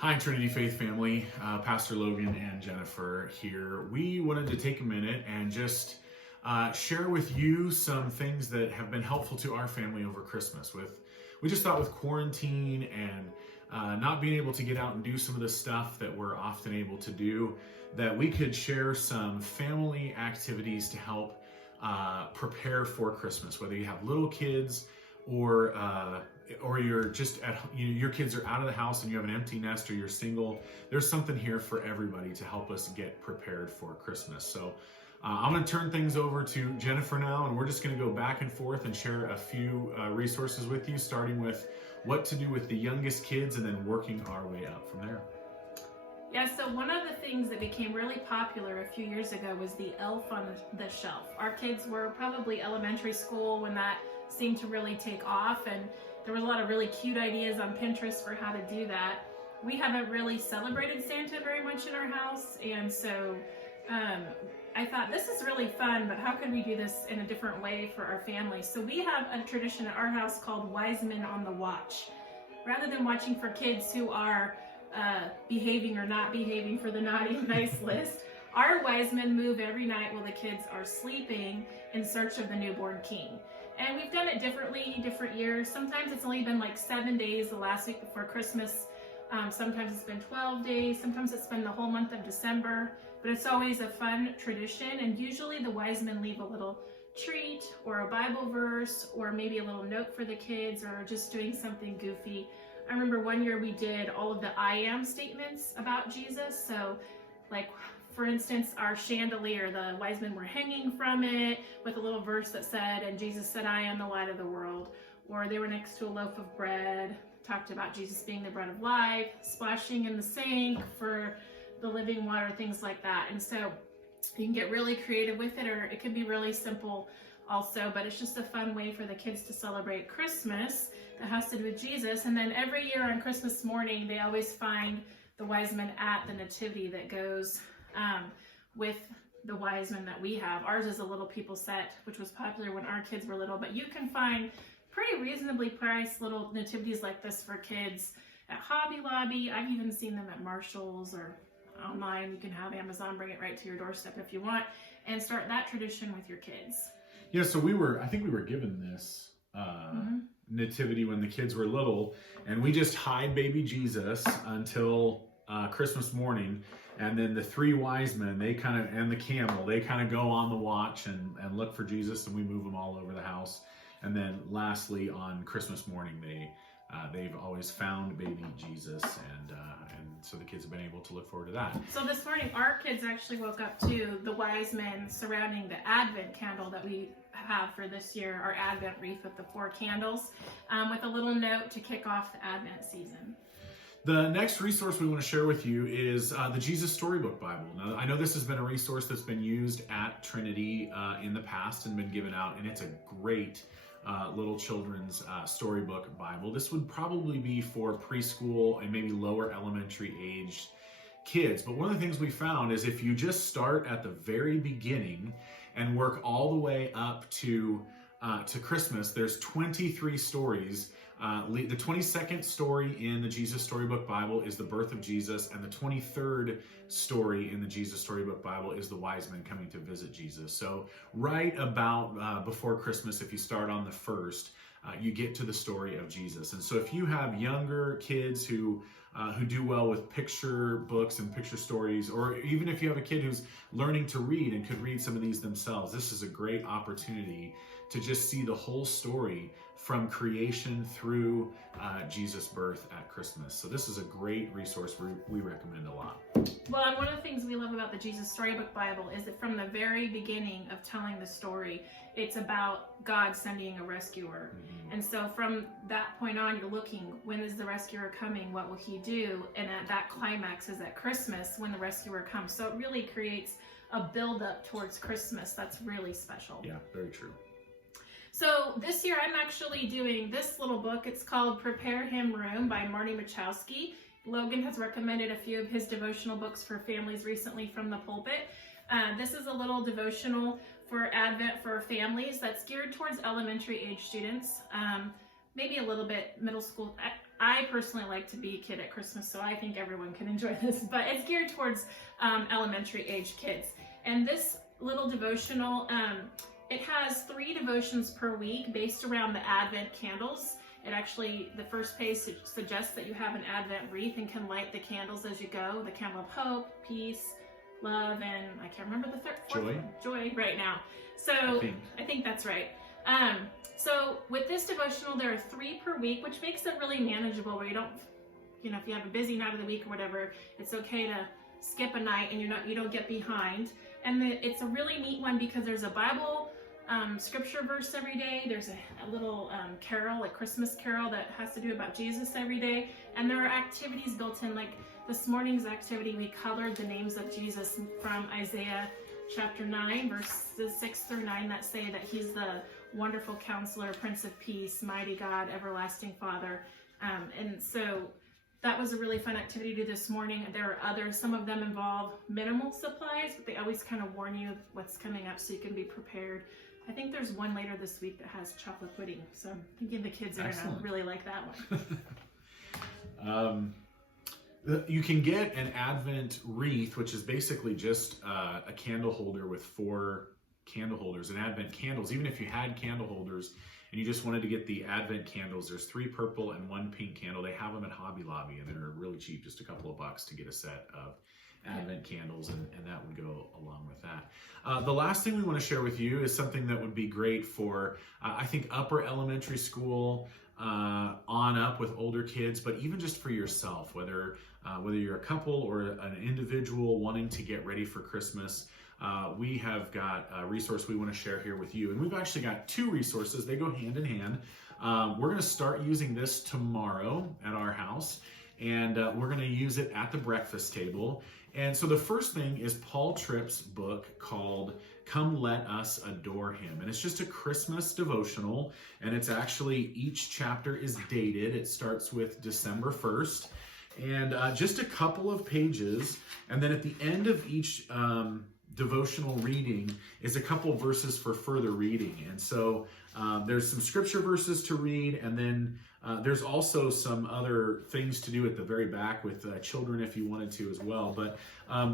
Hi, Trinity Faith family. Pastor Logan and Jennifer here. We wanted to take a minute and just share with you some things that have been helpful to our family over Christmas. We just thought with quarantine and not being able to get out and do some of the stuff that we're often able to do, that we could share some family activities to help prepare for Christmas. Whether you have little kids or you're just your kids are out of the house and you have an empty nest, or you're single, there's something here for everybody to help us get prepared for Christmas. So I'm going to turn things over to Jennifer now, and we're just going to go back and forth and share a few resources with you, starting with what to do with the youngest kids and then working our way up from there. Yeah, so one of the things that became really popular a few years ago was the Elf on the Shelf. Our kids were probably elementary school when that seemed to really take off, and there were a lot of really cute ideas on Pinterest for how to do that. We haven't really celebrated Santa very much in our house, and so I thought this is really fun, but how can we do this in a different way for our family? So we have a tradition at our house called Wise Men on the Watch. Rather than watching for kids who are behaving or not behaving for the naughty and nice list, our wise men move every night while the kids are sleeping in search of the newborn king. And we've done it differently different years. Sometimes it's only been like 7 days the last week before Christmas. Sometimes it's been 12 days. Sometimes it's been the whole month of December. But it's always a fun tradition. And usually the wise men leave a little treat or a Bible verse or maybe a little note for the kids, or just doing something goofy. I remember one year we did all of the I am statements about Jesus. So like, for instance, our chandelier, the wise men were hanging from it with a little verse that said, and Jesus said, I am the light of the world. Or they were next to a loaf of bread, talked about Jesus being the bread of life, splashing in the sink for the living water, things like that. And so you can get really creative with it, or it can be really simple also, but it's just a fun way for the kids to celebrate Christmas that has to do with Jesus. And then every year on Christmas morning, they always find the wise men at the nativity that goes with the wise men that we have. Ours is a little people set, which was popular when our kids were little, but you can find pretty reasonably priced little nativities like this for kids at Hobby Lobby. I've even seen them at Marshall's, or online. You can have Amazon bring it right to your doorstep if you want, and start that tradition with your kids. Yeah, so I think we were given this nativity when the kids were little, and we just hide baby Jesus until Christmas morning, and then the three wise men, and the camel, they kind of go on the watch and look for Jesus, and we move them all over the house. And then lastly, on Christmas morning, they've always found baby Jesus, and so the kids have been able to look forward to that. So this morning, our kids actually woke up to the wise men surrounding the Advent candle that we have for this year, our Advent wreath with the 4 candles, with a little note to kick off the Advent season. The next resource we want to share with you is the Jesus Storybook Bible. Now, I know this has been a resource that's been used at Trinity in the past and been given out, and it's a great little children's storybook Bible. This would probably be for preschool and maybe lower elementary aged kids. But one of the things we found is if you just start at the very beginning and work all the way up to Christmas, there's 23 stories. The 22nd story in the Jesus Storybook Bible is the birth of Jesus, and the 23rd story in the Jesus Storybook Bible is the wise men coming to visit Jesus. So right about before Christmas, if you start on the 1st, you get to the story of Jesus. And so if you have younger kids who do well with picture books and picture stories, or even if you have a kid who's learning to read and could read some of these themselves, this is a great opportunity to just see the whole story from creation through Jesus' birth at Christmas. So this is a great resource we recommend a lot. Well, and one of the things we love about the Jesus Storybook Bible is that from the very beginning of telling the story, it's about God sending a rescuer. Mm-hmm. And so from that point on, you're looking, when is the rescuer coming? What will he do? And at that climax is at Christmas when the rescuer comes. So it really creates a build-up towards Christmas that's really special. Yeah, very true. So this year I'm actually doing this little book. It's called Prepare Him Room by Marty Machowski. Logan has recommended a few of his devotional books for families recently from the pulpit. This is a little devotional for Advent for families that's geared towards elementary age students, maybe a little bit middle school. I personally like to be a kid at Christmas, so I think everyone can enjoy this, but it's geared towards elementary age kids. And this little devotional, it has 3 devotions per week based around the Advent candles. It actually, the first page suggests that you have an Advent wreath and can light the candles as you go. The candle of hope, peace, love, and I can't remember the fourth one. Joy right now. So I think that's right. So with this devotional, there are 3 per week, which makes it really manageable where you don't, you know, if you have a busy night of the week or whatever, it's okay to skip a night and you don't get behind. And it's a really neat one because there's a Bible scripture verse every day. There's a little carol, like Christmas carol that has to do about Jesus every day. And there are activities built in, like this morning's activity, we colored the names of Jesus from Isaiah chapter 9, verses 6 through 9 that say that he's the wonderful counselor, Prince of Peace, mighty God, everlasting Father. And so that was a really fun activity to do this morning. There are others, some of them involve minimal supplies, but they always kind of warn you what's coming up so you can be prepared. I think there's one later this week that has chocolate pudding, so I'm thinking the kids are going to really like that one. You can get an Advent wreath, which is basically just a candle holder with 4 candle holders and Advent candles. Even if you had candle holders and you just wanted to get the Advent candles, there's 3 purple and 1 pink candle. They have them at Hobby Lobby, and they're really cheap, just a couple of bucks to get a set of Advent candles, and that would go along with that. The last thing we want to share with you is something that would be great for, I think, upper elementary school on up with older kids, but even just for yourself, whether you're a couple or an individual wanting to get ready for Christmas. We have got a resource we want to share here with you. And we've actually got 2 resources. They go hand in hand. We're going to start using this tomorrow at our house, and we're going to use it at the breakfast table. And so the first thing is Paul Tripp's book called Come Let Us Adore Him. And it's just a Christmas devotional, and it's actually, each chapter is dated. It starts with December 1st. And just a couple of pages, and then at the end of each devotional reading is a couple verses for further reading. And so there's some scripture verses to read, and then there's also some other things to do at the very back with children if you wanted to as well. But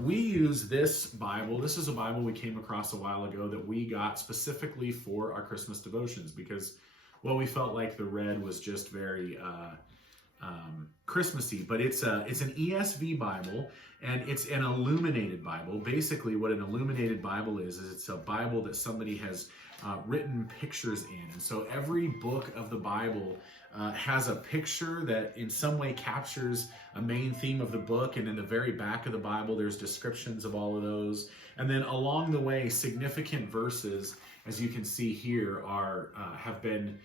we use this Bible. This is a Bible we came across a while ago that we got specifically for our Christmas devotions because, well, we felt like the red was just very Christmassy, but it's an ESV Bible, and it's an illuminated Bible. Basically, what an illuminated Bible is it's a Bible that somebody has written pictures in. And so every book of the Bible has a picture that in some way captures a main theme of the book, and in the very back of the Bible, there's descriptions of all of those. And then along the way, significant verses, as you can see here, have been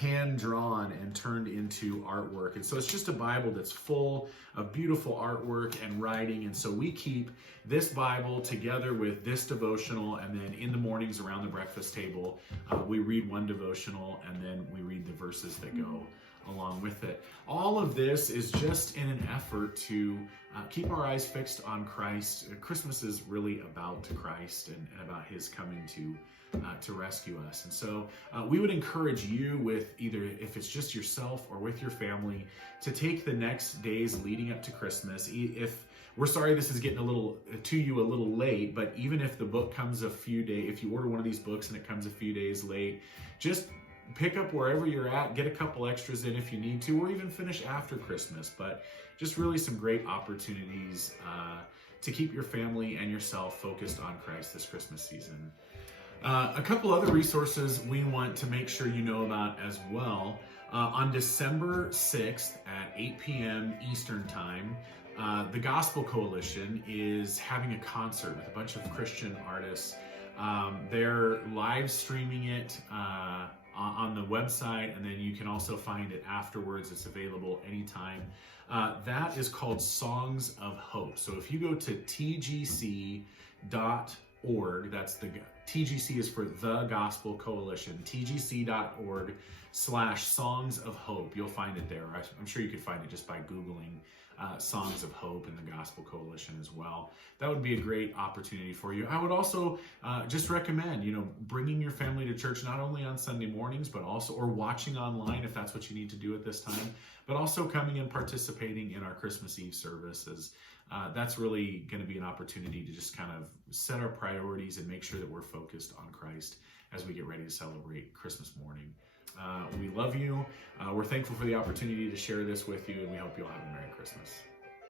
hand-drawn and turned into artwork. And so it's just a Bible that's full of beautiful artwork and writing. And so we keep this Bible together with this devotional, and then in the mornings around the breakfast table, we read one devotional, and then we read the verses that go along with it. All of this is just in an effort to keep our eyes fixed on Christ. Christmas is really about Christ and about His coming to rescue us. And so we would encourage you, with either if it's just yourself or with your family, to take the next days leading up to Christmas. If we're sorry this is getting a little late, but even if the book comes a few days, if you order one of these books and it comes a few days late, just pick up wherever you're at, get a couple extras in if you need to, or even finish after Christmas. But just really some great opportunities to keep your family and yourself focused on Christ this Christmas season. A couple other resources we want to make sure you know about as well. On December 6th at 8 p.m. Eastern Time, the Gospel Coalition is having a concert with a bunch of Christian artists. They're live streaming it on the website, and then you can also find it afterwards. It's available anytime. That is called Songs of Hope. So if you go to tgc.org, that's the TGC is for the Gospel Coalition, tgc.org/Songs of Hope. You'll find it there. I'm sure you could find it just by Googling Songs of Hope and the Gospel Coalition as well. That would be a great opportunity for you. I would also just recommend, bringing your family to church, not only on Sunday mornings, but also, or watching online if that's what you need to do at this time, but also coming and participating in our Christmas Eve services. That's really going to be an opportunity to just kind of set our priorities and make sure that we're focused on Christ as we get ready to celebrate Christmas morning. We love you. We're thankful for the opportunity to share this with you, and we hope you'll have a Merry Christmas.